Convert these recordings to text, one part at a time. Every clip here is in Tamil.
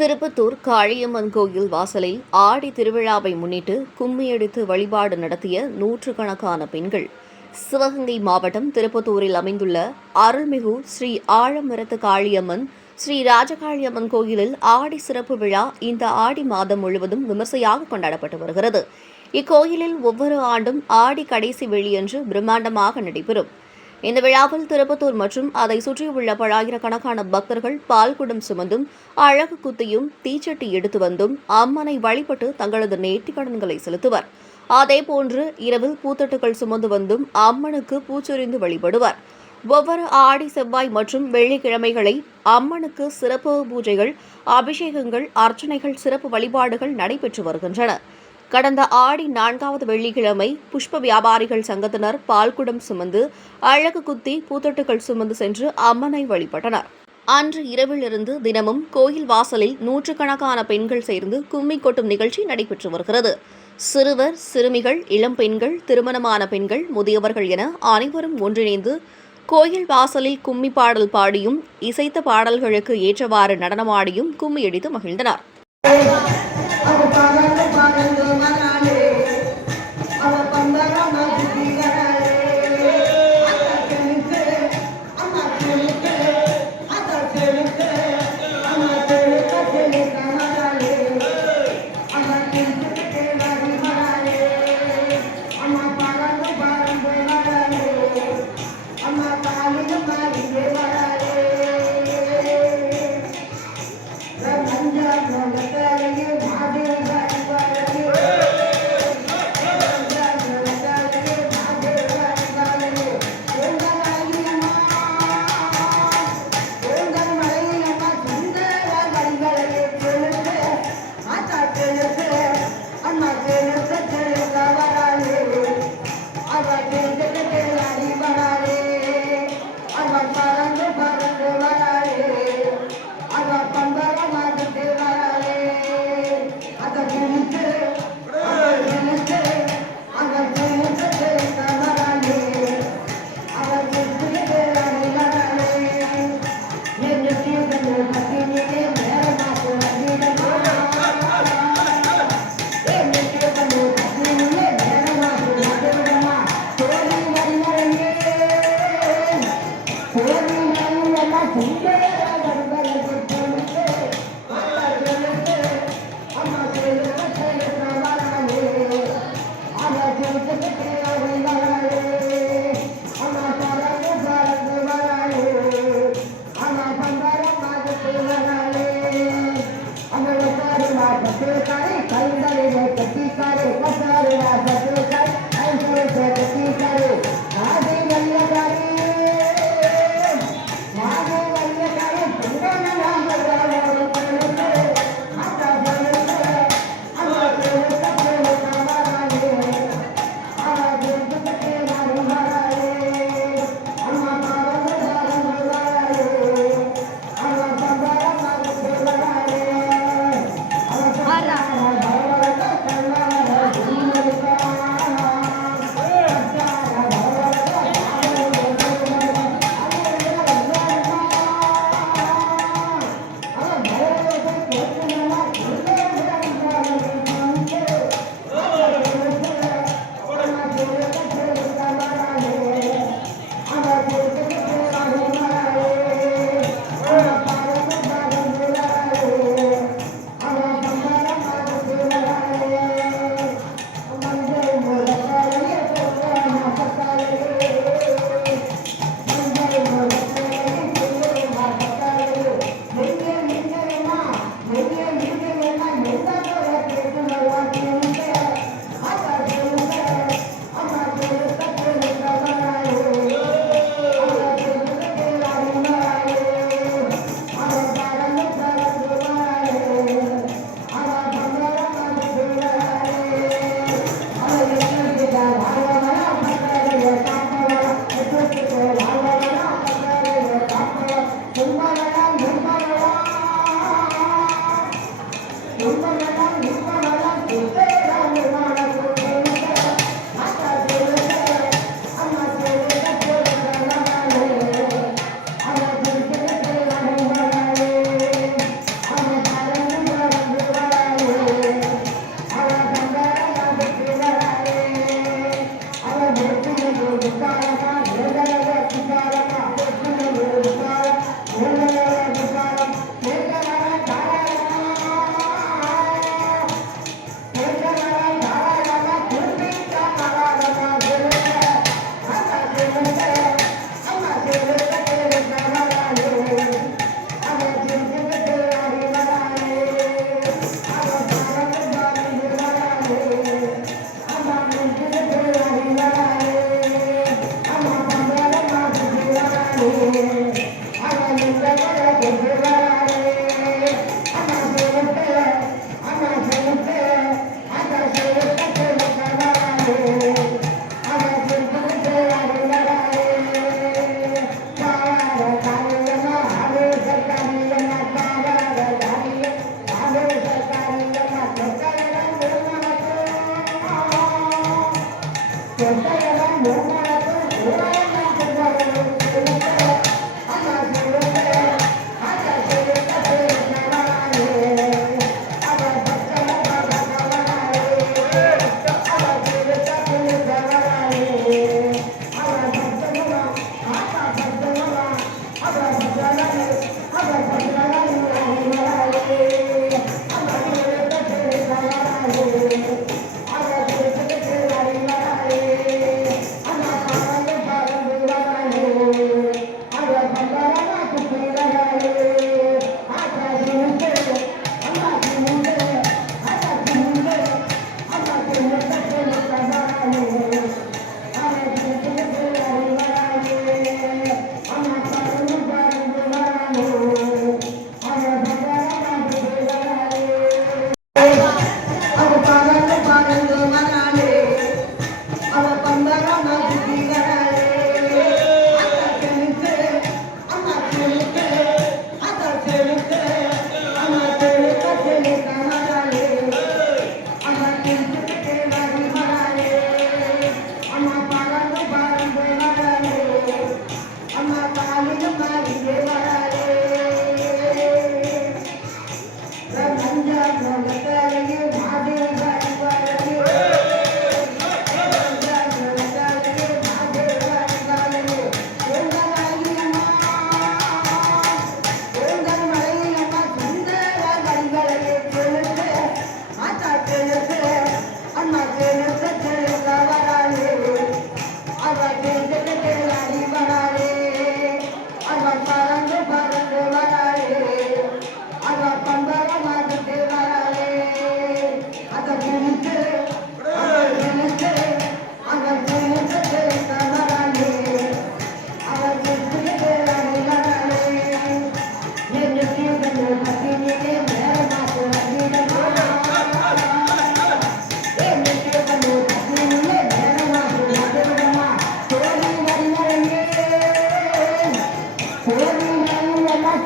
திருப்பத்தூர் காளியம்மன் கோயில் வாசலில் ஆடி திருவிழாவை முன்னிட்டு கும்மியடித்து வழிபாடு நடத்திய நூற்றுக்கணக்கான பெண்கள். சிவகங்கை மாவட்டம் திருப்பத்தூரில் அமைந்துள்ள அருள்மிகு ஸ்ரீ ஆழமரத்து காளியம்மன் ஸ்ரீ ராஜகாளியம்மன் கோயிலில் ஆடி சிறப்பு விழா இந்த ஆடி மாதம் முழுவதும் விமர்சையாக கொண்டாடப்பட்டு வருகிறது. இக்கோயிலில் ஒவ்வொரு ஆண்டும் ஆடி கடைசி வெள்ளியன்று பிரம்மாண்டமாக நடைபெறும். இந்த விழாவில் திருப்பத்தூர் மற்றும் அதை சுற்றியுள்ள பல்லாயிரக்கணக்கான பக்தர்கள் பால்குடம் சுமந்தும் அழகு குத்தியும் தீச்சட்டி எடுத்து வந்தும் அம்மனை வழிபட்டு தங்களது நேர்த்திக்கடன்களை செலுத்துவர். அதேபோன்று இரவில் பூத்தட்டுகள் சுமந்து வந்தும் அம்மனுக்கு பூச்சொரிந்து வழிபடுவர். ஒவ்வொரு ஆடி செவ்வாய் மற்றும் வெள்ளிக்கிழமைகளை அம்மனுக்கு சிறப்பு பூஜைகள், அபிஷேகங்கள், அர்ச்சனைகள், சிறப்பு வழிபாடுகள் நடைபெற்று வருகின்றன. கடந்த ஆடி 4வது வெள்ளிக்கிழமை புஷ்ப வியாபாரிகள் சங்கத்தினர் பால்குடம் சுமந்து அழகு குத்தி பூத்தட்டுகள் சுமந்து சென்று அம்மனை வழிபட்டனர். அன்று இரவிலிருந்து தினமும் கோயில் வாசலில் நூற்றுக்கணக்கான பெண்கள் சேர்ந்து கும்மி கொட்டும் நிகழ்ச்சி நடைபெற்று வருகிறது. சிறுவர், சிறுமிகள், இளம் பெண்கள், திருமணமான பெண்கள், முதியவர்கள் என அனைவரும் ஒன்றிணைந்து கோயில் வாசலில் கும்மி பாடல் பாடியும் இசைத்த பாடல்களுக்கு ஏற்றவாறு நடனமாடியும் கும்மியடித்து மகிழ்ந்தனர்.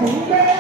உங்கள்